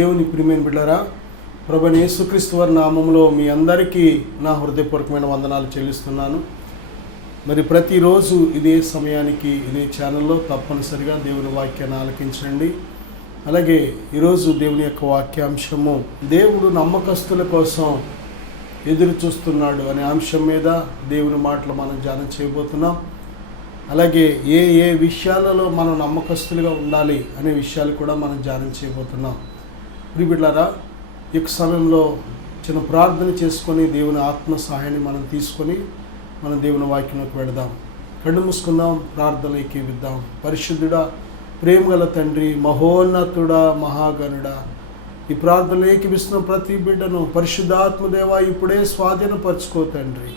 దేవుని ప్రియమైన బిడ్డలారా, ప్రభువైన యేసుక్రీస్తు వారి నామములో మీ అందరికీ నా హృదయపూర్వకమైన వందనాలు చెల్లిస్తున్నాను. మరి ప్రతిరోజు ఇదే సమయానికి ఇదే ఛానల్లో తప్పనిసరిగా దేవుని వాక్యాన్ని ఆలకించండి. అలాగే ఈరోజు దేవుని యొక్క వాక్యాంశము దేవుడు నమ్మకస్తుల కోసం ఎదురు చూస్తున్నాడు అనే అంశం మీద దేవుని మాటలు మనం ధ్యానం చేయబోతున్నాం. అలాగే ఏ విషయాలలో మనం నమ్మకస్తులుగా ఉండాలి అనే విషయాలు కూడా మనం ధ్యానం చేయబోతున్నాం. ప్రియబిడ్డలారా, ఈ సమయంలో చిన్న ప్రార్థన చేసుకొని దేవుని ఆత్మ సహాయాన్ని మనం తీసుకొని మనం దేవుని వాక్యంలోకి వెళదాం. కళ్ళు మూసుకుందాం, ప్రార్థన ఏకీవిద్దాం. పరిశుద్ధుడా, ప్రేమగల తండ్రి, మహోన్నతుడా, మహాగణుడా, ఈ ప్రార్థనలు ఏకీవిస్తున్న ప్రతి బిడ్డను పరిశుద్ధాత్మదేవా ఇప్పుడే స్వాధీనపరచుకో తండ్రి.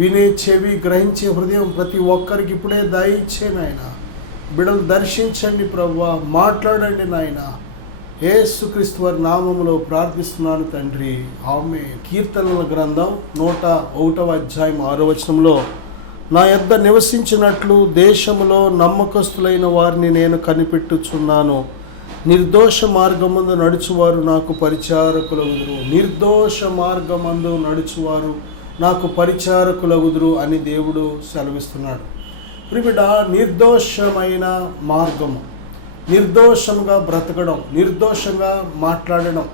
వినే చెవి, గ్రహించే హృదయం ప్రతి ఒక్కరికి ఇప్పుడే దయచే నాయన. బిడ్డలు దర్శించండి ప్రభువా, మాట్లాడండి నాయన. యేసుక్రీస్తు వారి నామములో ప్రార్థిస్తున్నాను తండ్రి, ఆమేన్. కీర్తనల గ్రంథం 101వ అధ్యాయం 6వ వచనంలో, నా యొద్ద నివసించినట్లు దేశములో నమ్మకస్తులైన వారిని నేను కనిపెట్టుచున్నాను. నిర్దోష మార్గమందు నడుచువారు నాకు పరిచారకులగుదురు. నిర్దోష మార్గమందు నడుచువారు నాకు పరిచారకులగుదురు అని దేవుడు సెలవిస్తున్నాడు. ప్రియబిడ్డ, నిర్దోషమైన మార్గము, నిర్దోషంగా బ్రతకడం, నిర్దోషంగా మాట్లాడడం,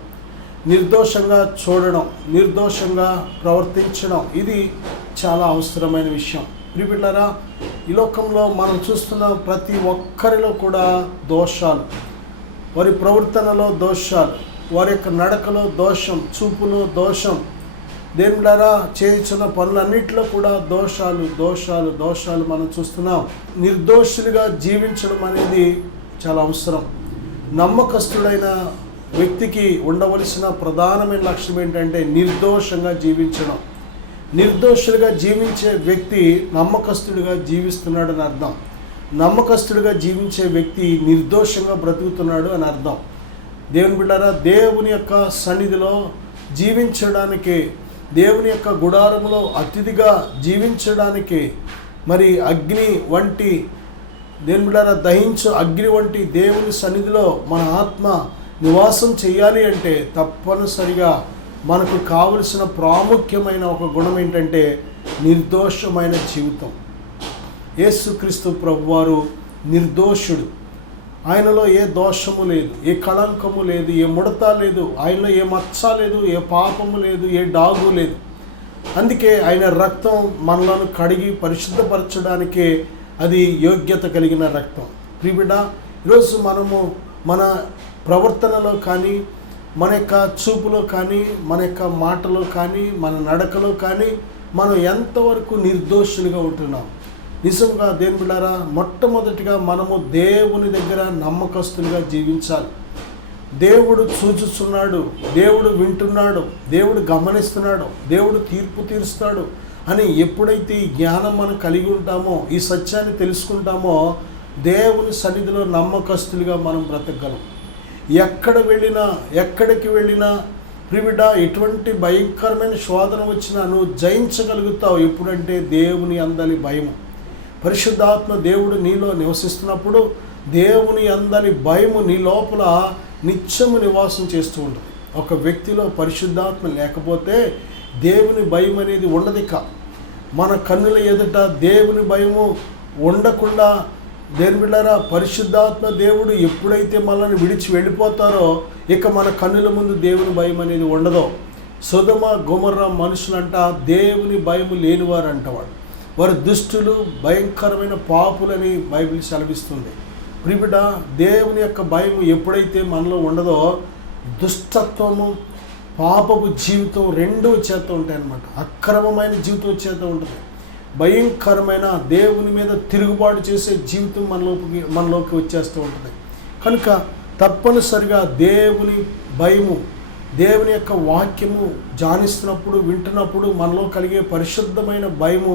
నిర్దోషంగా చూడడం, నిర్దోషంగా ప్రవర్తించడం, ఇది చాలా అవసరమైన విషయం. ప్రియబిడ్డలారా, ఈ లోకంలో మనం చూస్తున్న ప్రతి ఒక్కరిలో కూడా దోషాలు, వారి ప్రవర్తనలో దోషాలు, వారి యొక్క నడకలో దోషం, చూపులో దోషం, దేవుడారా చేయించిన పనులన్నింటిలో కూడా దోషాలు దోషాలు దోషాలు మనం చూస్తున్నాం. నిర్దోషులుగా జీవించడం అనేది చాలా అవసరం. నమ్మకస్తుడైన వ్యక్తికి ఉండవలసిన ప్రధానమైన లక్ష్యం ఏంటంటే నిర్దోషంగా జీవించడం. నిర్దోషులుగా జీవించే వ్యక్తి నమ్మకస్తుడిగా జీవిస్తున్నాడని అర్థం. నమ్మకస్తుడిగా జీవించే వ్యక్తి నిర్దోషంగా బ్రతుకుతున్నాడు అని అర్థం. దేవుని బిడ్డలారా, దేవుని యొక్క సన్నిధిలో జీవించడానికి, దేవుని యొక్క గుడారములో అతిథిగా జీవించడానికి, మరి అగ్ని వంటి, దేవుని బిడ్డలారా, దహించు అగ్ని వంటి దేవుని సన్నిధిలో మన ఆత్మ నివాసం చేయాలి అంటే తప్పనిసరిగా మనకు కావలసిన ప్రాముఖ్యమైన ఒక గుణం ఏంటంటే నిర్దోషమైన జీవితం. యేసుక్రీస్తు ప్రభువారు నిర్దోషుడు. ఆయనలో ఏ దోషము లేదు, ఏ కళంకము లేదు, ఏ ముడత లేదు, ఆయనలో ఏ మచ్చ లేదు, ఏ పాపము లేదు, ఏ డాగు లేదు. అందుకే ఆయన రక్తం మనలను కడిగి పరిశుద్ధపరచడానికే అది యోగ్యత కలిగిన రక్తం. ప్రియబిడ్డ, ఈరోజు మనము మన ప్రవర్తనలో కానీ, మన యొక్క చూపులో కానీ, మన యొక్క మాటలో కానీ, మన నడకలో కానీ మనం ఎంతవరకు నిర్దోషులుగా ఉంటున్నాం? నిజంగా దేవుని బిడ్డలారా, మొట్టమొదటిగా మనము దేవుని దగ్గర నమ్మకస్తులుగా జీవించాలి. దేవుడు చూచుచున్నాడు, దేవుడు వింటున్నాడు, దేవుడు గమనిస్తున్నాడు, దేవుడు తీర్పు తీరుస్తాడు అని ఎప్పుడైతే ఈ జ్ఞానం మనం కలిగి ఉంటామో, ఈ సత్యాన్ని తెలుసుకుంటామో, దేవుని సన్నిధిలో నమ్మకస్తులుగా మనం బ్రతకగలం. ఎక్కడికి వెళ్ళినా ప్రియబిడ్డ, ఎటువంటి భయంకరమైన శోధన వచ్చినా నువ్వు జయించగలుగుతావు. ఎప్పుడంటే దేవుని అందలి భయము, పరిశుద్ధాత్మ దేవుడు నీలో నివసిస్తున్నప్పుడు దేవుని అందలి భయము నీ లోపల నిత్యము నివాసం చేస్తూ ఉంటుంది. ఒక వ్యక్తిలో పరిశుద్ధాత్మ లేకపోతే దేవుని భయం అనేది ఉండదిక. మన కన్నుల ఎదుట దేవుని భయము ఉండకుండా, దేవుని బిడ్డలారా, పరిశుద్ధాత్మ దేవుడు ఎప్పుడైతే మనల్ని విడిచి వెళ్ళిపోతారో ఇక మన కన్నుల ముందు దేవుని భయం అనేది ఉండదో. సొదొమ గొమొర్రా మనుషులంట దేవుని భయము లేనివారంట. వారు దుష్టులు, భయంకరమైన పాపులని బైబిల్ సెలవిస్తుంది. ప్రియబిడ్డ, దేవుని యొక్క భయం ఎప్పుడైతే మనలో ఉండదో దుష్టత్వము, పాపపు జీవితం రెండూ చేత ఉంటాయి అన్నమాట. అక్రమమైన జీవితం చేత ఉంటుంది. భయంకరమైన దేవుని మీద తిరుగుబాటు చేసే జీవితం మనలోకి వచ్చేస్తూ ఉంటుంది. కనుక తప్పనిసరిగా దేవుని భయము, దేవుని యొక్క వాక్యము ధ్యానిస్తున్నప్పుడు, వింటున్నప్పుడు మనలో కలిగే పరిశుద్ధమైన భయము,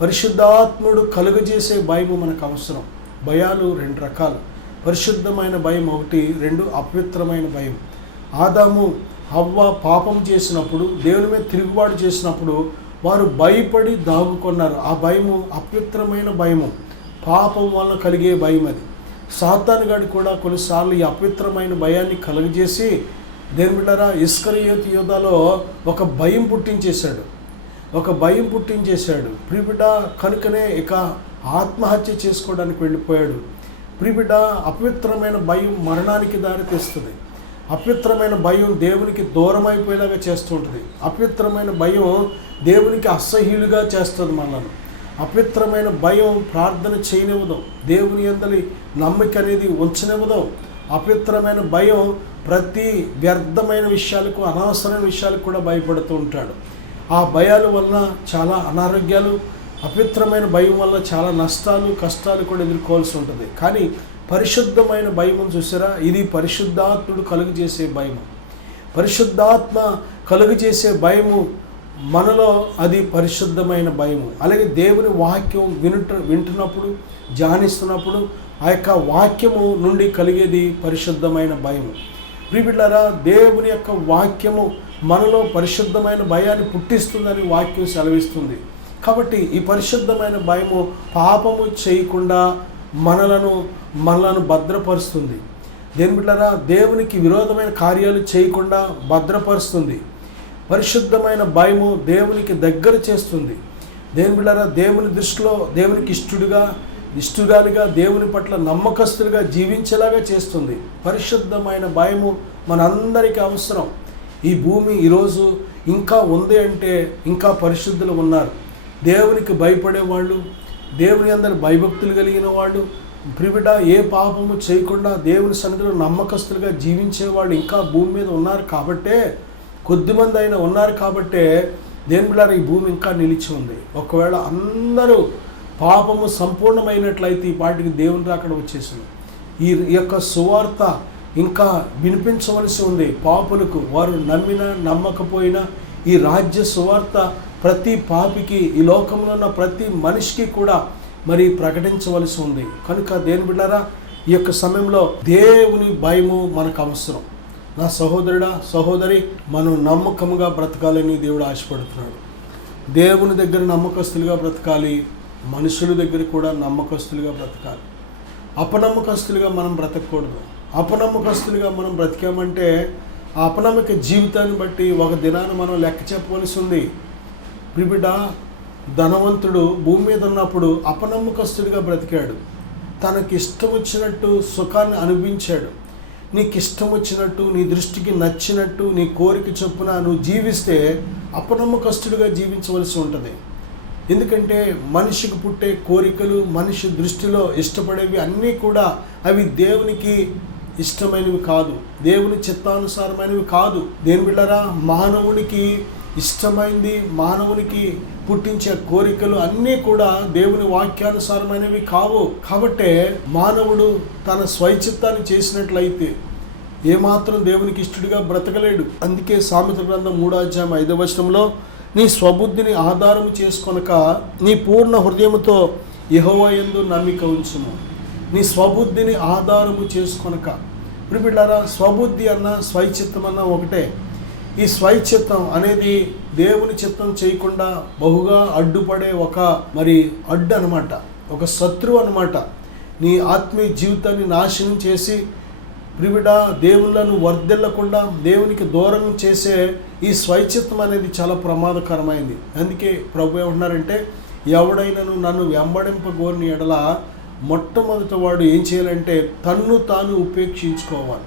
పరిశుద్ధాత్ముడు కలుగజేసే భయము మనకు అవసరం. భయాలు రెండు రకాలు. పరిశుద్ధమైన భయం ఒకటి, రెండు అపవిత్రమైన భయం. ఆదాము హవ్వ పాపం చేసినప్పుడు, దేవుని మీద తిరుగుబాటు చేసినప్పుడు వారు భయపడి దాగుకున్నారు. ఆ భయము అపవిత్రమైన భయము, పాపం వలన కలిగే భయం అది. సాతానుగాడు కూడా కొన్నిసార్లు ఈ అపవిత్రమైన భయాన్ని కలుగజేసి దేని బిడ్డారా, ఇస్కరియోతు యూదాలో ఒక భయం పుట్టించేశాడు. ప్రియబిడ్డ కనుకనే ఇక ఆత్మహత్య చేసుకోవడానికి వెళ్ళిపోయాడు. ప్రియబిడ్డ, అపవిత్రమైన భయం మరణానికి దారితీస్తుంది. అపవిత్రమైన భయం దేవునికి దూరం అయిపోయేలాగా చేస్తుంటుంది. అపవిత్రమైన భయం దేవునికి అసహ్యులుగా చేస్తుంది మనల్ని. అపవిత్రమైన భయం ప్రార్థన చేయనివ్వదు, దేవుని యందలి నమ్మిక అనేది ఉంచనివ్వదు. అపవిత్రమైన భయం ప్రతి వ్యర్థమైన విషయాలకు, అనవసరమైన విషయాలకు కూడా భయపడుతూ ఉంటాడు. ఆ భయాల వలన చాలా అనారోగ్యాలు, అపవిత్రమైన భయం వల్ల చాలా నష్టాలు, కష్టాలు కూడా ఎదుర్కోవాల్సి ఉంటుంది. కానీ పరిశుద్ధమైన భయం చూసారా, ఇది పరిశుద్ధాత్ముడు కలుగజేసే భయం. పరిశుద్ధాత్మ కలుగజేసే భయము మనలో అది పరిశుద్ధమైన భయము. అలాగే దేవుని వాక్యం వింటున్నప్పుడు, ధ్యానిస్తున్నప్పుడు ఆ యొక్క వాక్యము నుండి కలిగేది పరిశుద్ధమైన భయము. ప్రియబిడ్డలారా, దేవుని యొక్క వాక్యము మనలో పరిశుద్ధమైన భయాన్ని పుట్టిస్తుందని వాక్యం సెలవిస్తుంది. కాబట్టి ఈ పరిశుద్ధమైన భయము పాపము చేయకుండా మనలను భద్రపరుస్తుంది. దేని బిడ్డలారా, దేవునికి విరోధమైన కార్యాలు చేయకుండా భద్రపరుస్తుంది. పరిశుద్ధమైన భయము దేవునికి దగ్గర చేస్తుంది. దేని బిడ్డలారా, దేవుని దృష్టిలో దేవునికి ఇష్టురాలిగా, దేవుని పట్ల నమ్మకస్తులుగా జీవించేలాగా చేస్తుంది. పరిశుద్ధమైన భయము మనందరికీ అవసరం. ఈ భూమి ఈరోజు ఇంకా ఉంది అంటే ఇంకా పరిశుద్ధులు ఉన్నారు. దేవునికి భయపడేవాళ్ళు, దేవుని అందరి భయభక్తులు కలిగిన వాళ్ళు, ప్రియబిడ్డ ఏ పాపము చేయకుండా దేవుని సన్నిధిలో నమ్మకస్తులుగా జీవించేవాళ్ళు ఇంకా భూమి మీద ఉన్నారు. కాబట్టే కొద్దిమంది అయినా ఉన్నారు. కాబట్టే దేని బిడ్డ ఈ భూమి ఇంకా నిలిచి ఉంది. ఒకవేళ అందరూ పాపము సంపూర్ణమైనట్లయితే ఈ పాటికి దేవుని రాకడ వచ్చేసింది. ఈ యొక్క సువార్త ఇంకా వినిపించవలసి ఉంది పాపులకు. వారు నమ్మినా నమ్మకపోయినా ఈ రాజ్య సువార్త ప్రతి పాపికి, ఈ లోకంలో ఉన్న ప్రతి మనిషికి కూడా మరి ప్రకటించవలసి ఉంది. కనుక దేని బిడ్డారా, ఈ యొక్క సమయంలో దేవుని భయము మనకు అవసరం. నా సహోదరుడా, సహోదరి, మనం నమ్మకంగా బ్రతకాలని దేవుడు ఆశపడుతున్నాడు. దేవుని దగ్గర నమ్మకస్తులుగా బ్రతకాలి, మనుషుల దగ్గర కూడా నమ్మకస్తులుగా బ్రతకాలి. అపనమ్మకస్తులుగా మనం బ్రతకూడదు. అపనమ్మకస్తులుగా మనం బ్రతికామంటే ఆ అపనమ్మక జీవితాన్ని బట్టి ఒక దినాన మనం లెక్క చెప్పవలసి ఉంది. ప్రియబిడ్డ, ధనవంతుడు భూమి మీద ఉన్నప్పుడు అపనమ్మకస్తుడిగా బ్రతికాడు. తనకి ఇష్టం వచ్చినట్టు సుఖాన్ని అనుభవించాడు. నీకు ఇష్టం వచ్చినట్టు, నీ దృష్టికి నచ్చినట్టు, నీ కోరిక చొప్పున నువ్వు జీవిస్తే అపనమ్మకస్తుడిగా జీవించవలసి ఉంటుంది. ఎందుకంటే మనిషికి పుట్టే కోరికలు, మనిషి దృష్టిలో ఇష్టపడేవి అన్నీ కూడా అవి దేవునికి ఇష్టమైనవి కాదు, దేవుని చిత్తానుసారమైనవి కాదు. దేని బిడ్డరా, మానవునికి ఇష్టమైంది, మానవునికి పుట్టించే కోరికలు అన్నీ కూడా దేవుని వాక్యానుసారమైనవి కావు. కాబట్టే మానవుడు తన స్వైచిత్తాన్ని చేసినట్లయితే ఏమాత్రం దేవునికి ఇష్టడిగా బ్రతకలేడు. అందుకే సామెత గ్రంథం 3:5 నీ స్వబుద్ధిని ఆధారము చేసుకొనక నీ పూర్ణ హృదయముతో యెహోవా యందు నమ్మిక ఉంచుము. నీ స్వబుద్ధిని ఆధారము చేసుకొనక. ప్రియబిడ్డారా, స్వబుద్ధి అన్న స్వైచిత్తం అన్న ఒకటే. ఈ స్వైచిత్తం అనేది దేవుని చిత్తం చేయకుండా బహుగా అడ్డుపడే ఒక అడ్డు అనమాట, ఒక శత్రువు అనమాట. నీ ఆత్మీయ జీవితాన్ని నాశనం చేసి ప్రియబిడ్డ దేవుళ్ళను వర్ధిల్లకుండా దేవునికి దూరం చేసే ఈ స్వైచిత్తం అనేది చాలా ప్రమాదకరమైంది. అందుకే ప్రభు ఏమంటున్నారంటే, ఎవడైనాను నన్ను వెంబడింపగోరిన ఎడల మొట్టమొదటి వాడు ఏం చేయాలంటే తన్ను తాను ఉపేక్షించుకోవాలి.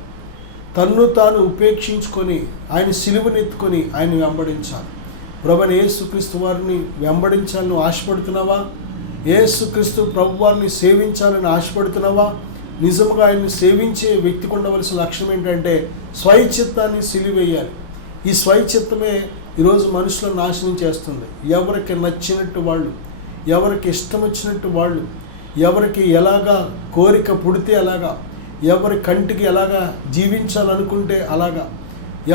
తన్ను తాను ఉపేక్షించుకొని ఆయన సిలువనెత్తుకొని ఆయన వెంబడించాలి. ప్రభువైన యేసుక్రీస్తు వారిని వెంబడించాలని ఆశపడుతున్నావా? యేసుక్రీస్తు ప్రభు వారిని సేవించాలని ఆశపడుతున్నావా? నిజంగా ఆయన్ని సేవించే వ్యక్తికి ఉండవలసిన లక్ష్యం ఏంటంటే స్వైచిత్తాన్ని సిలివేయాలి. ఈ స్వైచిత్తమే ఈరోజు మనుషులను నాశనం చేస్తుంది. ఎవరికి నచ్చినట్టు వాళ్ళు, ఎవరికి ఇష్టం వచ్చినట్టు వాళ్ళు, ఎవరికి ఎలాగా కోరిక పుడితే అలాగా, ఎవరి కంటికి ఎలాగా జీవించాలనుకుంటే అలాగా,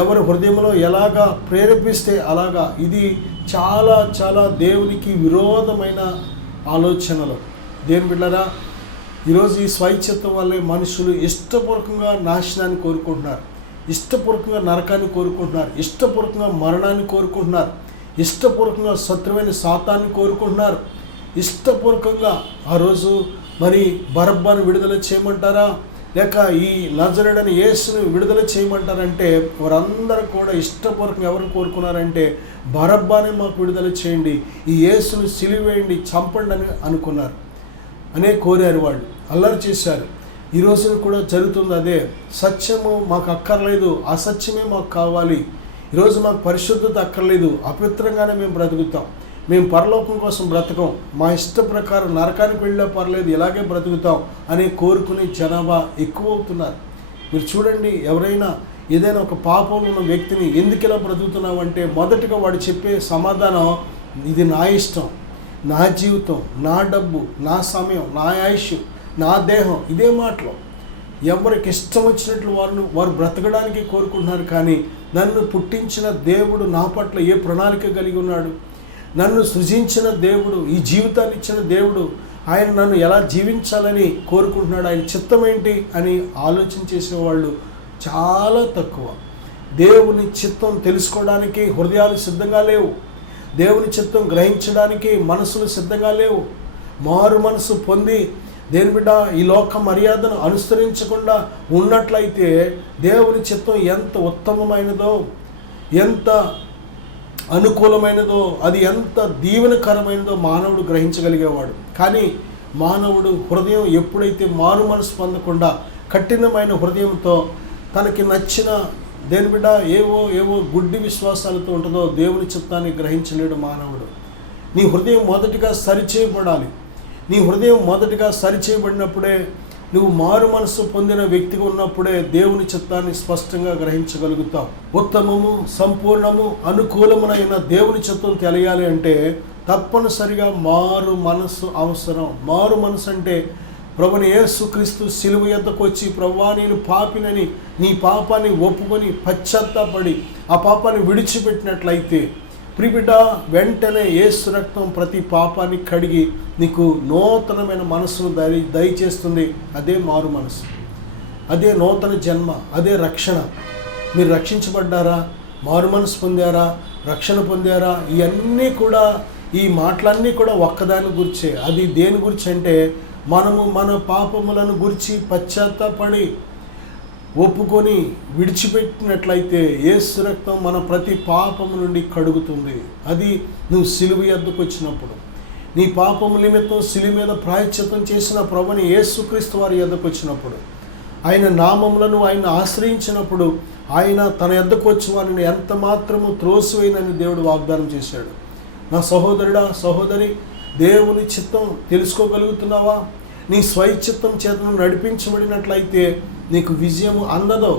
ఎవరి హృదయంలో ఎలాగా ప్రేరేపిస్తే అలాగా. ఇది చాలా చాలా దేవునికి విరోధమైన ఆలోచనలు. దేని బిడ్డలారా, ఈరోజు ఈ స్వైచిత్తం వల్లే మనుషులు ఇష్టపూర్వకంగా నాశనాన్ని కోరుకుంటున్నారు, ఇష్టపూర్వకంగా నరకాన్ని కోరుకుంటున్నారు, ఇష్టపూర్వకంగా మరణాన్ని కోరుకుంటున్నారు, ఇష్టపూర్వకంగా శత్రువైన సాతాన్ని కోరుకుంటున్నారు, ఇష్టపూర్వకంగా. ఆ రోజు బరబ్బాను విడుదల చేయమంటారా? లేక ఈ నజరేయుడైన యేసుని విడుదల చేయమంటారంటే వారందరూ కూడా ఇష్టపూర్వకంగా ఎవరు కోరుకున్నారంటే బరబ్బాని మాకు విడుదల చేయండి, ఈ యేసుని సిలువేయండి, చంపండి అని అనుకున్నారు, అనే కోరారు. వాళ్ళు అల్లరి చేశారు. ఈ రోజున కూడా జరుగుతుంది అదే. సత్యము మాకు అక్కర్లేదు, అసత్యమే మాకు కావాలి. ఈరోజు మాకు పరిశుద్ధత అక్కర్లేదు, అపవిత్రంగానే మేము బ్రతుకుతాం, మేము పరలోకం కోసం బ్రతకం, మా ఇష్ట ప్రకారం నరకానికి వెళ్ళినా పర్లేదు, ఇలాగే బ్రతుకుతాం అని కోరుకునే జనాభా ఎక్కువ అవుతున్నారు. మీరు చూడండి, ఎవరైనా ఏదైనా ఒక పాపంలో ఉన్న వ్యక్తిని ఎందుకు ఇలా బ్రతుకుతున్నావు అంటే మొదటిగా వాడు చెప్పే సమాధానం, ఇది నా ఇష్టం, నా జీవితం, నా డబ్బు, నా సమయం, నా ఆయుష్, నా దేహం, ఇదే మాటలు. ఎవరికి ఇష్టం వచ్చినట్లు వారు బ్రతకడానికి కోరుకుంటున్నారు. కానీ నన్ను పుట్టించిన దేవుడు నా పట్ల ఏ ప్రణాళిక కలిగి ఉన్నాడు, నన్ను సృజించిన దేవుడు, ఈ జీవితాన్ని ఇచ్చిన దేవుడు, ఆయన నన్ను ఎలా జీవించాలని కోరుకుంటున్నాడు, ఆయన చిత్తం ఏంటి అని ఆలోచన చేసేవాళ్ళు చాలా తక్కువ. దేవుని చిత్తం తెలుసుకోవడానికి హృదయాలు సిద్ధంగా లేవు, దేవుని చిత్తం గ్రహించడానికి మనసులు సిద్ధంగా లేవు. మారు మనసు పొంది దేని బిడ్డ ఈ లోక మర్యాదను అనుసరించకుండా ఉన్నట్లయితే దేవుని చిత్తం ఎంత ఉత్తమమైనదో, ఎంత అనుకూలమైనదో, అది ఎంత దీవెనకరమైనదో మానవుడు గ్రహించగలిగేవాడు. కానీ మానవుడు హృదయం ఎప్పుడైతే మారు మనసు పొందకుండా కఠినమైన హృదయంతో తనకి నచ్చిన దేని బిడ్డ ఏవో గుడ్డి విశ్వాసాలతో ఉంటుందో దేవుని చిత్తాన్ని గ్రహించలేడు మానవుడు. నీ హృదయం మొదటిగా సరిచేయబడాలి. నీ హృదయం మొదటిగా సరిచేయబడినప్పుడే, నువ్వు మారు మనసు పొందిన వ్యక్తిగా ఉన్నప్పుడే దేవుని చిత్తాన్ని స్పష్టంగా గ్రహించగలుగుతావు. ఉత్తమము, సంపూర్ణము, అనుకూలమునైన దేవుని చిత్తం తెలియాలి అంటే తప్పనిసరిగా మారు మనసు అవసరం. మారు మనసు అంటే ప్రభుని యేసుక్రీస్తు సిలువ యొద్దకు వచ్చి, ప్రభువా నేను పాపినని నీ పాపాన్ని ఒప్పుకొని పశ్చాత్తాపడి ఆ పాపాన్ని విడిచిపెట్టినట్లయితే ప్రిబిడ్డ వెంటనే యేసు రక్తం ప్రతి పాపాన్ని కడిగి నీకు నూతనమైన మనసును దయచేస్తుంది. అదే మారు మనసు, అదే నూతన జన్మ, అదే రక్షణ. మీరు రక్షించబడ్డారా, మారు మనసు పొందారా, రక్షణ పొందారా, ఇవన్నీ కూడా, ఈ మాటలన్నీ కూడా ఒక్కదాని గురించే. అది దేని గురించి అంటే మనము మన పాపములను గురించి పశ్చాత్తాపడి ఒప్పుకొని విడిచిపెట్టినట్లయితే యేసు రక్తం మన ప్రతి పాపము నుండి కడుగుతుంది. అది నువ్వు సిలువ యొద్దకు వచ్చినప్పుడు, నీ పాపము నిమిత్తం సిలువ మీద ప్రాయశ్చిత్తం చేసిన ప్రభుని యేసుక్రీస్తు వారి యొద్దకు వచ్చినప్పుడు, ఆయన నామములను ఆయన ఆశ్రయించినప్పుడు ఆయన తన యొద్దకు వచ్చి వారిని ఎంత మాత్రము త్రోసివేయనని దేవుడు వాగ్దానం చేశాడు. నా సహోదరుడా, సహోదరి, దేవుని చిత్తం తెలుసుకోగలుగుతున్నావా? నీ స్వైచిత్తం చేతను నడిపించబడినట్లయితే నీకు విజయము అందదో.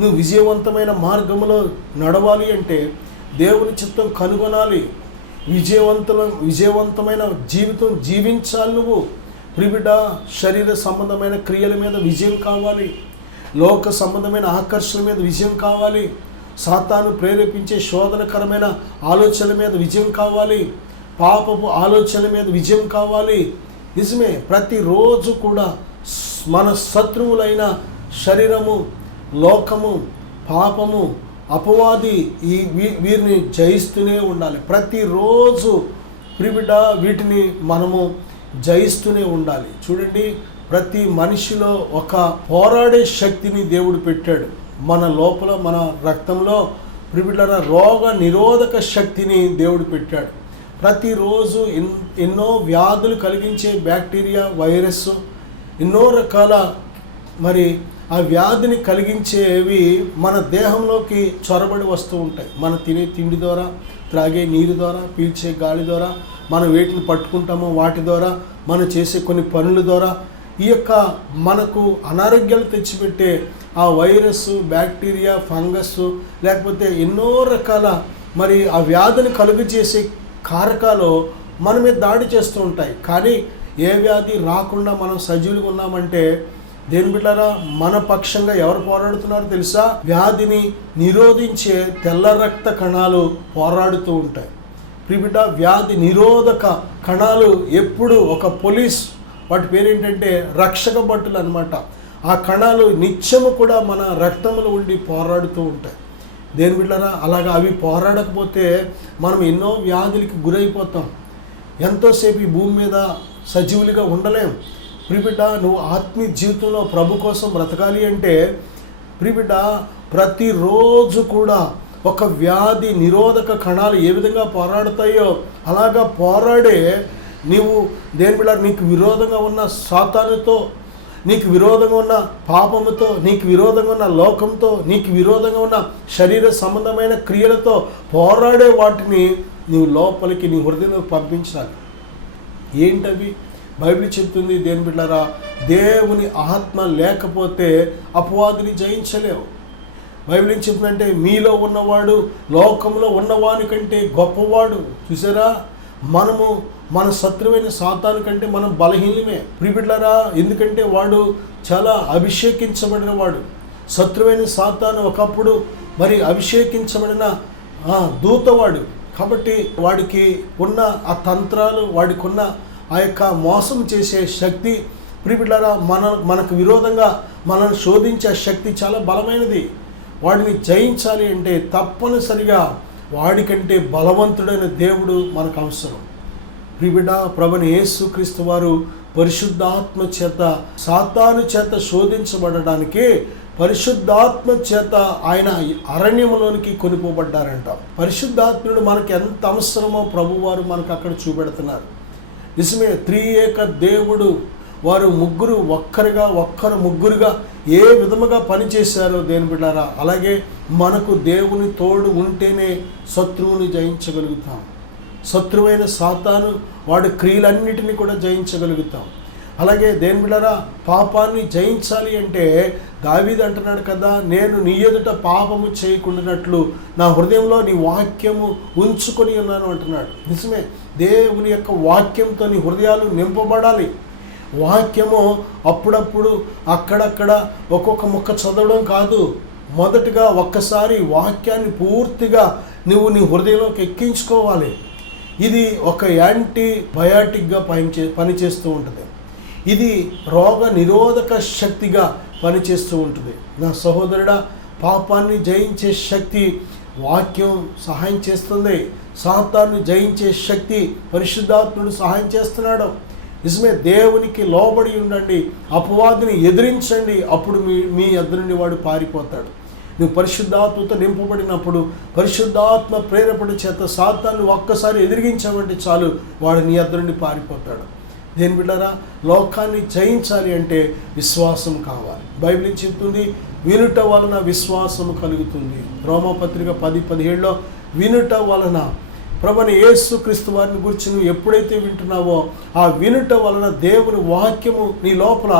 నువ్వు విజయవంతమైన మార్గంలో నడవాలి అంటే దేవుని చిత్తం కనుగొనాలి. విజయవంతమైన జీవితం జీవించాలి. నువ్వు ప్రిబిడ్డ శరీర సంబంధమైన క్రియల మీద విజయం కావాలి, లోక సంబంధమైన ఆకర్షణ మీద విజయం కావాలి, సాతాను ప్రేరేపించే శోధనకరమైన ఆలోచనల మీద విజయం కావాలి, పాపపు ఆలోచనల మీద విజయం కావాలి. నిజమే, ప్రతిరోజు కూడా మన శత్రువులైన శరీరము, లోకము, పాపము, అపవాది వీరిని జయిస్తూనే ఉండాలి. ప్రతిరోజు ప్రిబిడ్డ వీటిని మనము జయిస్తూనే ఉండాలి. చూడండి, ప్రతి మనిషిలో ఒక పోరాడే శక్తిని దేవుడు పెట్టాడు. మన లోపల, మన రక్తంలో ప్రిబిడ్డ రోగ నిరోధక శక్తిని దేవుడు పెట్టాడు. ప్రతిరోజు ఎన్నో వ్యాధులు కలిగించే బ్యాక్టీరియా, వైరస్, ఎన్నో రకాల మరి ఆ వ్యాధిని కలిగించేవి మన దేహంలోకి చొరబడి వస్తూ ఉంటాయి. మనం తినే తిండి ద్వారా, త్రాగే నీరు ద్వారా, పీల్చే గాలి ద్వారా, మనం వేటిని పట్టుకుంటామో వాటి ద్వారా, మనం చేసే కొన్ని పనుల ద్వారా ఈ యొక్క మనకు అనారోగ్యాలు తెచ్చిపెట్టే ఆ వైరస్, బ్యాక్టీరియా, ఫంగస్, లేకపోతే ఎన్నో రకాల మరి ఆ వ్యాధిని కలుగు చేసే కారకాలు మన మీద దాడి చేస్తూ ఉంటాయి. కానీ ఏ వ్యాధి రాకుండా మనం సజీవులుగా ఉన్నామంటే దేని బిడ్డలారా, మన పక్షంగా ఎవరు పోరాడుతున్నారో తెలుసా? వ్యాధిని నిరోధించే తెల్ల రక్త కణాలు పోరాడుతూ ఉంటాయి. ప్రిబిడ్డ వ్యాధి నిరోధక కణాలు ఎప్పుడు ఒక పోలీస్, వాటి పేరేంటంటే రక్షక భటులు అనమాట. ఆ కణాలు నిత్యము కూడా మన రక్తంలో ఉండి పోరాడుతూ ఉంటాయి. దేని బిడ్డలారా, అలాగా అవి పోరాడకపోతే మనం ఎన్నో వ్యాధులకి గురైపోతాం. ఎంతోసేపు ఈ భూమి మీద సజీవులుగా ఉండలేం. ప్రియబిడ్డ, నువ్వు ఆత్మీయ జీవితంలో ప్రభు కోసం బ్రతకాలి అంటే ప్రియబిడ్డ, ప్రతిరోజు కూడా ఒక వ్యాధి నిరోధక కణాలు ఏ విధంగా పోరాడతాయో అలాగా పోరాడే నీవు దేని బిడ్డ, నీకు విరోధంగా ఉన్న సాతానుతో, నీకు విరోధంగా ఉన్న పాపముతో, నీకు విరోధంగా ఉన్న లోకంతో, నీకు విరోధంగా ఉన్న శరీర సంబంధమైన క్రియలతో పోరాడే వాటిని నీవు లోపలికి నీ హృదయంలో పంపించాలి. ఏంటవి? బైబిల్ చెప్తుంది దేని బిడ్డలారా, దేవుని ఆత్మ లేకపోతే అపవాదిని జయించలేవు. బైబిల్ ఏం చెప్తుందంటే, మీలో ఉన్నవాడు లోకంలో ఉన్నవాని కంటే గొప్పవాడు. చూసారా, మనము మన శత్రువైన సాతాను కంటే మనం బలహీనమే ప్రియబిడ్డలారా. ఎందుకంటే వాడు చాలా అభిషేకించబడిన వాడు. శత్రువైన సాతాను ఒకప్పుడు మరి అభిషేకించబడిన దూతవాడు. కాబట్టి వాడికి ఉన్న ఆ తంత్రాలు, వాడికి ఉన్న ఆ యొక్క మోసం చేసే శక్తి ప్రియబిడ్డలారా, మనకు విరోధంగా మనల్ని శోధించే శక్తి చాలా బలమైనది. వాడిని జయించాలి అంటే తప్పనిసరిగా వాడికంటే బలవంతుడైన దేవుడు మనకు అవసరం. ప్రియబిడ్డ, ప్రభువైన యేసుక్రీస్తు వారు పరిశుద్ధాత్మ చేత సాతాను చేత శోధించబడడానికి పరిశుద్ధాత్మ చేత ఆయన అరణ్యములోనికి కొనిపోబడ్డారంట. పరిశుద్ధాత్ముడు మనకు ఎంత అవసరమో ప్రభువారు మనకు అక్కడ చూపెడుతున్నారు. నిజమే, త్రియేక దేవుడు వారు ముగ్గురు ఒక్కరు ముగ్గురుగా ఏ విధముగా పనిచేశారో దేని బిడ్డారా, అలాగే మనకు దేవుని తోడు ఉంటేనే శత్రువుని జయించగలుగుతాం. శత్రువైన సాతాను వాడి క్రియలన్నిటినీ కూడా జయించగలుగుతాం. అలాగే దేని బిడ్డారా, పాపాన్ని జయించాలి అంటే దావీదు అంటున్నాడు కదా, నేను నీ ఎదుట పాపము చేయకుండానట్లు నా హృదయంలో నీ వాక్యము ఉంచుకొని ఉన్నాను అంటున్నాడు. నిజమే, దేవుని యొక్క వాక్యంతో నీ హృదయాలు నింపబడాలి. వాక్యము అప్పుడప్పుడు అక్కడక్కడ ఒక్కొక్క ముక్క చదవడం కాదు. మొదటగా ఒక్కసారి వాక్యాన్ని పూర్తిగా నువ్వు నీ హృదయంలోకి ఎక్కించుకోవాలి. ఇది ఒక యాంటీబయాటిక్గా పనిచేస్తూ ఉంటుంది. ఇది రోగ నిరోధక శక్తిగా పనిచేస్తూ ఉంటుంది. నా సహోదరుడా, పాపాన్ని జయించే శక్తి వాక్యం సహాయం చేస్తుంది. సాతాన్ని జయించే శక్తి పరిశుద్ధాత్ముడు సహాయం చేస్తున్నాడు. నిజమే, దేవునికి లోబడి ఉండండి, అపవాదిని ఎదిరించండి, అప్పుడు మీ ఎదురు నుండి వాడు పారిపోతాడు. నువ్వు పరిశుద్ధాత్మతో నింపబడినప్పుడు పరిశుద్ధాత్మ ప్రేరేపణ చేత సాతాన్ని ఒక్కసారి ఎదిరించామంటే చాలు, వాడు నీ ఎదురు నుండి పారిపోతాడు. దేని బిడ్డారా, లోకాన్ని జయించాలి అంటే విశ్వాసం కావాలి. బైబిల్ చెప్తుంది, వినుట వలన విశ్వాసం కలుగుతుంది. రోమాపత్రిక 10:17 వినుట వలన, ప్రభువైన యేసుక్రీస్తు వారిని గురించి నువ్వు ఎప్పుడైతే వింటున్నావో ఆ వినుట వలన దేవుని వాక్యము నీ లోపల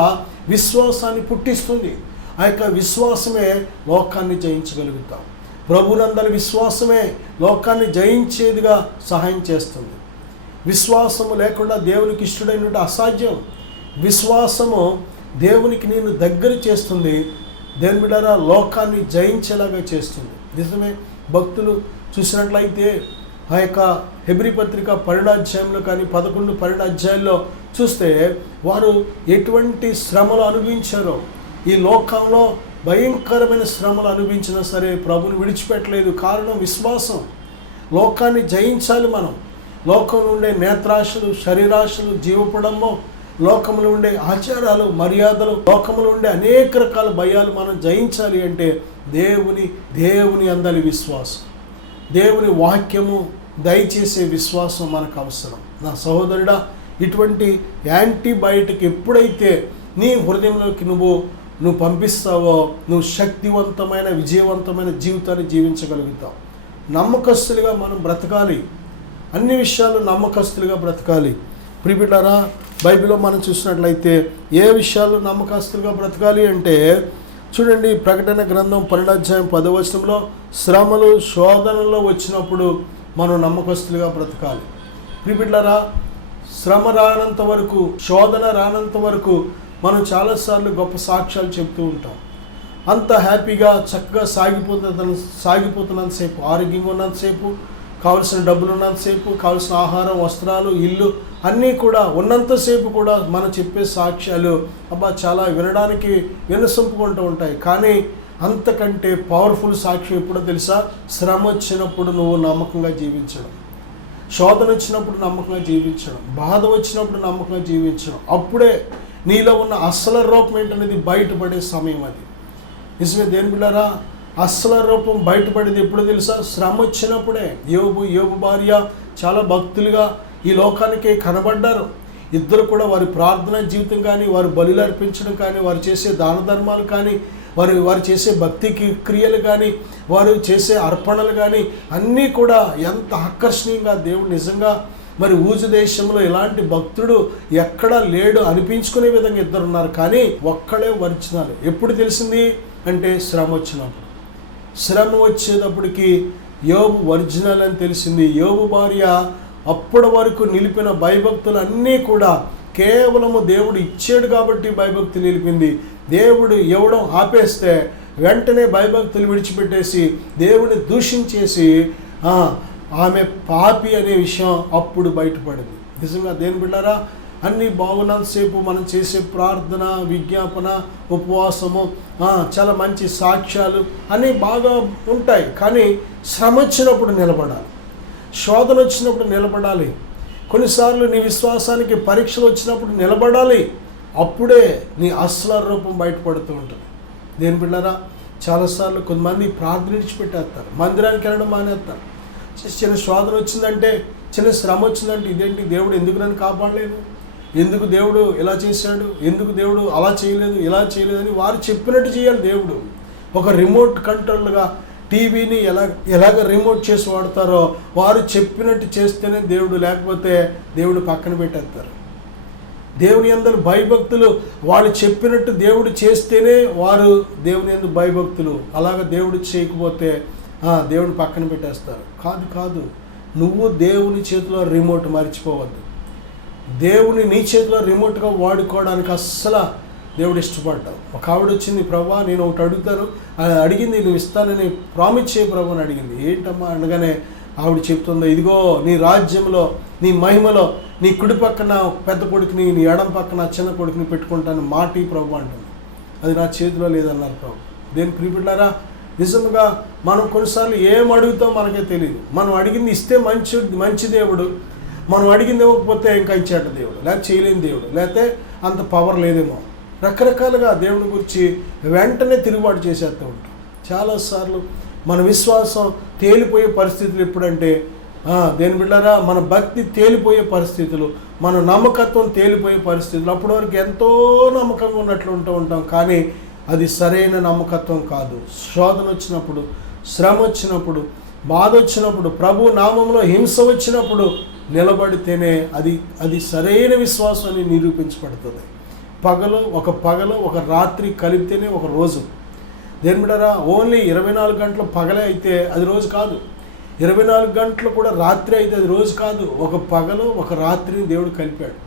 విశ్వాసాన్ని పుట్టిస్తుంది. ఆ యొక్క విశ్వాసమే లోకాన్ని జయించగలుగుతాం. ప్రభునందరి విశ్వాసమే లోకాన్ని జయించేదిగా సహాయం చేస్తుంది. విశ్వాసము లేకుండా దేవునికి ఇష్టడైనట్టు అసాధ్యం. విశ్వాసము దేవునికి నేను దగ్గర చేస్తుంది. దేవుని బిడ్డలారా, లోకాన్ని జయించేలాగా చేస్తుంది. నిజమే, భక్తులు చూసినట్లయితే ఆ యొక్క హెబ్రీ పత్రిక 12వ అధ్యాయంలో కానీ 11-12 అధ్యాయాల్లో చూస్తే వారు ఎటువంటి శ్రమలు అనుభవించారో, ఈ లోకంలో భయంకరమైన శ్రమలు అనుభవించినా సరే ప్రభుని విడిచిపెట్టలేదు. కారణం విశ్వాసం. లోకాన్ని జయించాలి మనం. లోకంలో ఉండే నేత్రాశలు, శరీరాశలు, జీవపడము, లోకంలో ఉండే ఆచారాలు, మర్యాదలు, లోకంలో ఉండే అనేక రకాల భయాలు మనం జయించాలి అంటే దేవుని అందలి విశ్వాసం, దేవుని వాక్యము దయచేసే విశ్వాసం మనకు అవసరం. నా సహోదరుడా, ఇటువంటి యాంటీబయాటిక్ ఎప్పుడైతే నీ హృదయంలోకి నువ్వు పంపిస్తావో నువ్వు శక్తివంతమైన విజయవంతమైన జీవితాన్ని జీవించగలుగుతావు. నమ్మకస్తులుగా మనం బ్రతకాలి. అన్ని విషయాలు నమ్మకస్తులుగా బ్రతకాలి. ప్రియబిడ్డలారా, బైబిల్లో మనం చూసినట్లయితే ఏ విషయాలు నమ్మకస్తులుగా బ్రతకాలి అంటే చూడండి, ప్రకటన గ్రంథం 12వ అధ్యాయం 10వ వచనంలో శ్రమలు శోధనలో వచ్చినప్పుడు మనం నమ్మకస్తులుగా బ్రతకాలి. ప్రియబిడ్డలారా, శ్రమ రానంత వరకు, శోధన రానంత వరకు మనం చాలాసార్లు గొప్ప సాక్ష్యాలు చెప్తూ ఉంటాం. అంత హ్యాపీగా చక్కగా సాగిపోతున్నంతసేపు, ఆరోగ్యంగా ఉన్నంతసేపు, కావలసిన డబ్బులు ఉన్నంతసేపు, కావలసిన ఆహారం, వస్త్రాలు, ఇల్లు అన్నీ కూడా ఉన్నంతసేపు కూడా మనం చెప్పే సాక్ష్యాలు చాలా వినడానికి వినసొంపుకుంటూ ఉంటాయి. కానీ అంతకంటే పవర్ఫుల్ సాక్ష్యం ఎప్పుడో తెలుసా? శ్రమ వచ్చినప్పుడు నువ్వు నమ్మకంగా జీవించడం, శోధన వచ్చినప్పుడు నమ్మకంగా జీవించడం, బాధ వచ్చినప్పుడు నమ్మకంగా జీవించడం. అప్పుడే నీలో ఉన్న అసలు రూపం ఏంటనేది బయటపడే సమయం అది. నిజమే దేవుని బిడ్డలారా, అసలు రూపం బయటపడేది ఎప్పుడు తెలుసా? శ్రమ వచ్చినప్పుడే. యోబు భార్య చాలా భక్తులుగా ఈ లోకానికి కనబడ్డారు. ఇద్దరు కూడా వారి ప్రార్థనా జీవితం కానీ, వారు బలులు అర్పించడం కానీ, వారు చేసే దాన ధర్మాలు కానీ, వారు చేసే భక్తి క్రియలు కానీ, వారు చేసే అర్పణలు కానీ అన్నీ కూడా ఎంత ఆకర్షణీయంగా దేవుడు నిజంగా మరి ఊజు దేశంలో ఇలాంటి భక్తుడు ఎక్కడా లేడు అనిపించుకునే విధంగా ఇద్దరు ఉన్నారు. కానీ ఒక్కడే ఒరిజినల్. ఎప్పుడు తెలిసింది అంటే శ్రమ వచ్చినప్పుడు. శ్రమ వచ్చేటప్పటికి యోబు ఒరిజినల్ అని తెలిసింది. యోబు భార్య అప్పటి వరకు నిలిపిన భయభక్తులు అన్నీ కూడా కేవలము దేవుడు ఇచ్చాడు కాబట్టి భయభక్తులు నిలిపింది. దేవుడు ఇవ్వడం ఆపేస్తే వెంటనే భయభక్తులు విడిచిపెట్టేసి దేవుడిని దూషించేసి ఆమె పాపి అనే విషయం అప్పుడు బయటపడింది. నిజంగా దేవుని బిడ్డలారా, అన్నీ బాగున్నంతసేపు మనం చేసే ప్రార్థన, విజ్ఞాపన, ఉపవాసము, చాలా మంచి సాక్ష్యాలు అన్నీ బాగా ఉంటాయి. కానీ శ్రమ వచ్చినప్పుడు నిలబడాలి, శోధన వచ్చినప్పుడు నిలబడాలి, కొన్నిసార్లు నీ విశ్వాసానికి పరీక్షలు వచ్చినప్పుడు నిలబడాలి. అప్పుడే నీ అసలు రూపం బయటపడుతూ ఉంటుంది. దేని బిడ్డలారా, చాలాసార్లు కొంతమంది ప్రార్థన విడిచిపెట్టేస్తారు, మందిరానికి వెళ్ళడం మానేస్తారు. చిన్న శోధన వచ్చిందంటే, చిన్న శ్రమ వచ్చిందంటే, ఇదేంటి దేవుడు ఎందుకు నన్ను కాపాడలేదు, ఎందుకు దేవుడు ఇలా చేశాడు, ఎందుకు దేవుడు అలా చేయలేదు, ఇలా చేయలేదని వారు చెప్పినట్టు చేయాలి. దేవుడు ఒక రిమోట్ కంట్రోల్గా టీవీని ఎలాగ రిమోట్ చేసి వాడతారో వారు చెప్పినట్టు చేస్తేనే దేవుడు, లేకపోతే దేవుడు పక్కన పెట్టేస్తారు. దేవుని యందు భయభక్తులు వాళ్ళు చెప్పినట్టు దేవుడు చేస్తేనే వారు దేవుని యందు భయభక్తులు. అలాగ దేవుడు చేయకపోతే దేవుని పక్కన పెట్టేస్తారు. కాదు, నువ్వు దేవుని చేతిలో రిమోట్ మర్చిపోవద్దు. దేవుని నీ చేతిలో రిమోట్గా వాడుకోవడానికి అస్సలు దేవుడు ఇష్టపడ్డావు. ఒక ఆవిడ వచ్చింది, ప్రభా నేను ఒకటి అడుగుతాను, అడిగింది, నువ్వు ఇస్తానని ప్రామిస్ చేయ ప్రభు అని అడిగింది. ఏంటమ్మా అనగానే ఆవిడ చెప్తుందో, ఇదిగో నీ రాజ్యంలో, నీ మహిమలో నీ కుడి పక్కన పెద్ద కొడుకుని, నీ ఎడం పక్కన చిన్న కొడుకుని పెట్టుకుంటాను మాట ఈ ప్రభు అంటుంది. అది నా చేతిలో లేదన్నారు ప్రభు. దేని ప్రియబిడ్డలారా, నిజంగా మనం కొన్నిసార్లు ఏం అడుగుతాం మనకే తెలియదు. మనం అడిగింది ఇస్తే మంచి దేవుడు, మనం అడిగింది ఇవ్వకపోతే ఇంకా ఇచ్చేట దేవుడు, లేకపోతే చేయలేని దేవుడు, లేకపోతే అంత పవర్ లేదేమో. రకరకాలుగా దేవుని గురించి వెంటనే తిరుగుబాటు చేసేస్తూ ఉంటాం. చాలాసార్లు మన విశ్వాసం తేలిపోయే పరిస్థితులు ఎప్పుడంటే, దేని బిడ్డలారా, మన భక్తి తేలిపోయే పరిస్థితులు, మన నమ్మకత్వం తేలిపోయే పరిస్థితులు. అప్పటి వరకు ఎంతో నమ్మకంగా ఉన్నట్లు ఉంటూ ఉంటాం, కానీ అది సరైన నమ్మకత్వం కాదు. శోధన వచ్చినప్పుడు, శ్రమ వచ్చినప్పుడు, బాధ వచ్చినప్పుడు, ప్రభు నామంలో హింస వచ్చినప్పుడు నిలబడితేనే అది సరైన విశ్వాసాన్ని నిరూపించబడుతుంది. పగలు ఒక రాత్రి కలిపితేనే ఒక రోజు. దేని బిడ్డలారా, ఓన్లీ 24 గంటలు పగలే అయితే అది రోజు కాదు, 24 గంటలు కూడా రాత్రి అయితే అది రోజు కాదు. ఒక పగలు ఒక రాత్రిని దేవుడు కలిపాడు.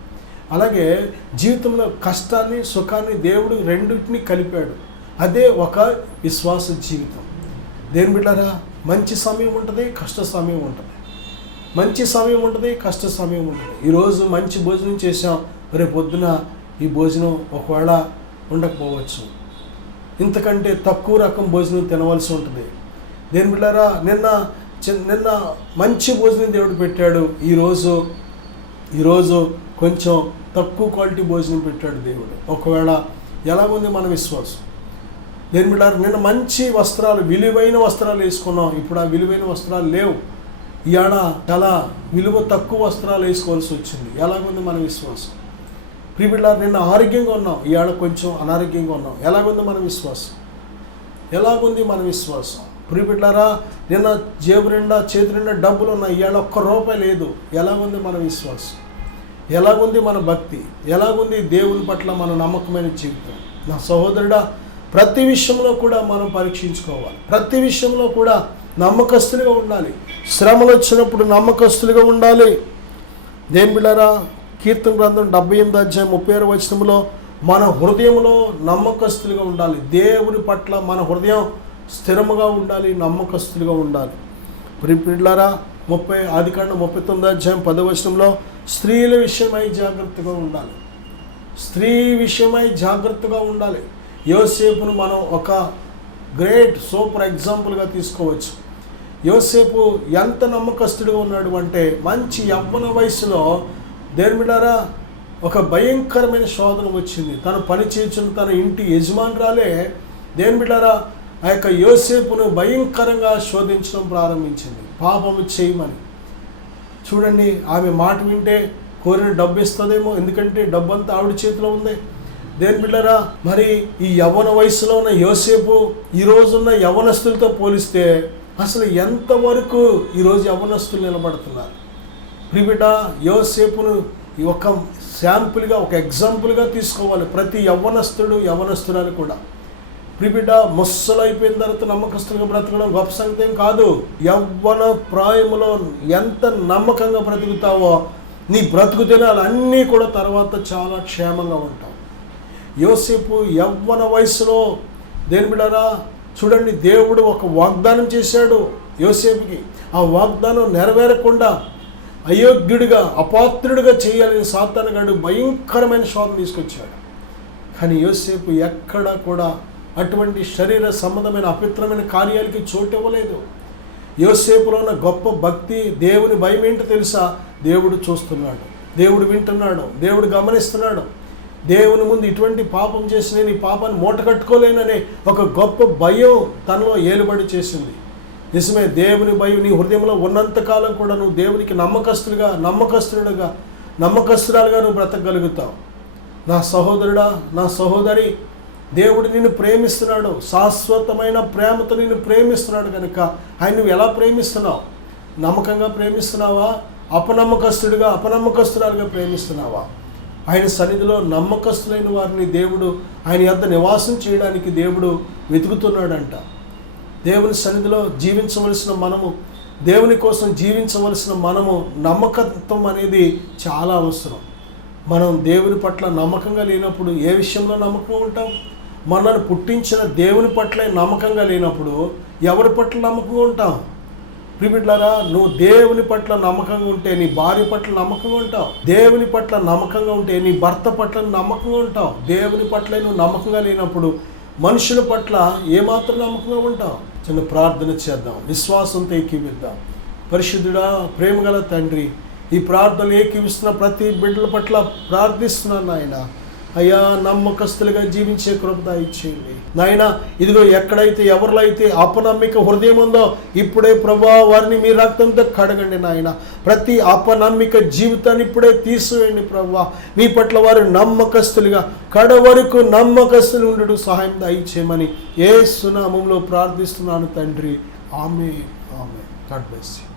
అలాగే జీవితంలో కష్టాన్ని సుఖాన్ని దేవుడు రెండింటిని కలిపాడు. అదే ఒక విశ్వాస జీవితం. దేని బిడ్డలారా, మంచి సమయం ఉంటుంది, కష్ట సమయం ఉంటుంది. మంచి సమయం ఉంటుంది, కష్ట సమయం ఉంటుంది. ఈరోజు మంచి భోజనం చేసాం, రేపు పొద్దున ఈ భోజనం ఒకవేళ ఉండకపోవచ్చు, ఇంతకంటే తక్కువ రకం భోజనం తినవలసి ఉంటుంది. దేని బిడ్డలారా, నిన్న మంచి భోజనం దేవుడు పెట్టాడు, ఈరోజు కొంచెం తక్కువ క్వాలిటీ భోజనం పెట్టాడు దేవుడు. ఒకవేళ ఎలాగుంది మన విశ్వాసం? దేని బిడ్డలారా, నిన్న మంచి వస్త్రాలు, విలువైన వస్త్రాలు వేసుకున్నాం, ఇప్పుడు ఆ విలువైన వస్త్రాలు లేవు. ఇవాళ చాలా విలువ తక్కువ వస్త్రాలు వేసుకోవాల్సి వచ్చింది. ఎలాగుంది మన విశ్వాసం? ప్రియబిడ్డలారా, నిన్న ఆరోగ్యంగా ఉన్నాం, ఇవాళ కొంచెం అనారోగ్యంగా ఉన్నాం. ఎలాగుంది మన విశ్వాసం? ప్రియబిడ్డలారా, నిన్న జేబు నిండా చేతి నిండా డబ్బులు ఉన్నాయి, ఇవాళ ₹1 లేదు. ఎలాగుంది మన విశ్వాసం? ఎలాగుంది మన భక్తి? ఎలాగుంది దేవుని పట్ల మన నమ్మకమైన జీవితం? నా సహోదరుడా, ప్రతి విషయంలో కూడా మనం పరీక్షించుకోవాలి. ప్రతి విషయంలో కూడా నమ్మకస్తులుగా ఉండాలి. శ్రమలు వచ్చినప్పుడు నమ్మకస్తులుగా ఉండాలి. దేని బిడ్డలారా, కీర్తన గ్రంథం 78:36 మన హృదయంలో నమ్మకస్తులుగా ఉండాలి. దేవుని పట్ల మన హృదయం స్థిరముగా ఉండాలి, నమ్మకస్తులుగా ఉండాలి. ప్రియబిడ్డలారా, ఆదికాండం 39:10 స్త్రీల విషయమై జాగ్రత్తగా ఉండాలి. స్త్రీ విషయమై జాగ్రత్తగా ఉండాలి. యోసేపును మనం ఒక గ్రేట్ సూపర్ ఎగ్జాంపుల్గా తీసుకోవచ్చు. యోసేపు ఎంత నమ్మకస్తుడిగా ఉన్నాడు అంటే, మంచి యవ్వన వయసులో దేని బిడ్డలారా ఒక భయంకరమైన శోధన వచ్చింది. తను పని చేసిన తన ఇంటి యజమానురాలే దేని బిడ్డారా ఆ యొక్క యోసేపును భయంకరంగా శోధించడం ప్రారంభించింది, పాపము చేయమని. చూడండి, ఆమె మాట వింటే కోరిన డబ్బు ఇస్తుందేమో, ఎందుకంటే డబ్బు అంతా ఆవిడ చేతిలో ఉంది. దేని బిడ్డారా, మరి ఈ యవ్వన వయసులో ఉన్న యోసేపు ఈ రోజున్న యవ్వనస్తులతో పోలిస్తే అసలు ఎంతవరకు ఈరోజు యవ్వనస్తులు నిలబడుతున్నారు? ప్రియబిడ్డ, యోసేపును ఒక శాంపుల్గా, ఒక ఎగ్జాంపుల్గా తీసుకోవాలి ప్రతి యవ్వనస్తుడు యవ్వనస్తురాలు కూడా. ప్రియబిడ్డ, ముస్సలు అయిపోయిన తర్వాత నమ్మకస్తులుగా బ్రతకడం గొప్ప సంగతి ఏం కాదు. యవ్వన ప్రాయములో ఎంత నమ్మకంగా బ్రతుకుతావో నీ బ్రతుకు దినాలు అన్నీ కూడా తర్వాత చాలా క్షేమంగా ఉంటావు. యోసేపు యవ్వన వయసులో దేని బిడ్డారా చూడండి, దేవుడు ఒక వాగ్దానం చేశాడు యోసేపుకి. ఆ వాగ్దానం నెరవేరకుండా అయోగ్యుడిగా, అపాత్రుడిగా చేయాలని సాతానుగాడు భయంకరమైన శోధన తీసుకొచ్చాడు. కానీ యోసేపు ఎక్కడా కూడా అటువంటి శరీర సంబంధమైన అపవిత్రమైన కార్యాలకి చోటు ఇవ్వలేదు. యోసేపులో ఉన్న గొప్ప భక్తి, దేవుని భయం ఏంటో తెలుసా? దేవుడు చూస్తున్నాడు, దేవుడు వింటున్నాడు, దేవుడు గమనిస్తున్నాడు. దేవుని ముందు ఇటువంటి పాపం చేసి నేను ఈ పాపాన్ని మూట కట్టుకోలేననే ఒక గొప్ప భయం తనలో ఏలుబడి చేసింది. నిజమే, దేవుని భయం నీ హృదయంలో ఉన్నంతకాలం కూడా నువ్వు దేవునికి నమ్మకస్తురాలుగా నువ్వు బ్రతకగలుగుతావు. నా సహోదరుడా, నా సహోదరి, దేవుడు నిన్ను ప్రేమిస్తున్నాడు, శాశ్వతమైన ప్రేమతో నిన్ను ప్రేమిస్తున్నాడు. కనుక ఆయన నువ్వు ఎలా ప్రేమిస్తున్నావు? నమ్మకంగా ప్రేమిస్తున్నావా? అపనమ్మకస్తురాలుగా ప్రేమిస్తున్నావా? ఆయన సన్నిధిలో నమ్మకస్తులైన వారిని దేవుడు ఆయన యొద్ద నివాసం చేయడానికి దేవుడు వెతుకుతున్నాడంట. దేవుని సన్నిధిలో జీవించవలసిన మనము, దేవుని కోసం జీవించవలసిన మనము నమ్మకత్వం అనేది చాలా అవసరం. మనం దేవుని పట్ల నమ్మకంగా లేనప్పుడు ఏ విషయంలో నమ్మకంగా ఉంటాం? మనల్ని పుట్టించిన దేవుని పట్ల నమ్మకంగా లేనప్పుడు ఎవరి పట్ల నమ్మకంగా ఉంటాం? ప్రియబిడ్డలారా, నువ్వు దేవుని పట్ల నమ్మకంగా ఉంటే నీ భార్య పట్ల నమ్మకంగా ఉంటావు. దేవుని పట్ల నమ్మకంగా ఉంటే నీ భర్త పట్ల నమ్మకంగా ఉంటావు. దేవుని పట్ల నువ్వు నమ్మకంగా లేనప్పుడు మనుషుల పట్ల ఏమాత్రం నమ్మకంగా ఉంటావు? చిన్న ప్రార్థన చేద్దాం, విశ్వాసంతో ఏకీవిద్దాం. పరిశుద్ధుడా, ప్రేమగల తండ్రి, ఈ ప్రార్థనలు ఏకీవిస్తున్న ప్రతి బిడ్డల పట్ల ప్రార్థిస్తున్నాను నాయన. అయ్యా, నమ్మకస్తులుగా జీవించే కృప దయచేయండి నాయన. ఇదిగో ఎక్కడైతే ఎవరిలో అయితే అపనమ్మిక హృదయం ఉందో ఇప్పుడే ప్రభువా వారిని మీ రక్తంతో కడగండి నాయన. ప్రతి అపనమ్మిక జీవితాన్ని ఇప్పుడే తీసివేయండి ప్రభువా. మీ పట్ల వారు నమ్మకస్తులుగా కడవరకు నమ్మకస్తులు ఉండడం సహాయం దయచేయమని యేసు నామములో ప్రార్థిస్తున్నాను తండ్రి. ఆమేన్. God bless you.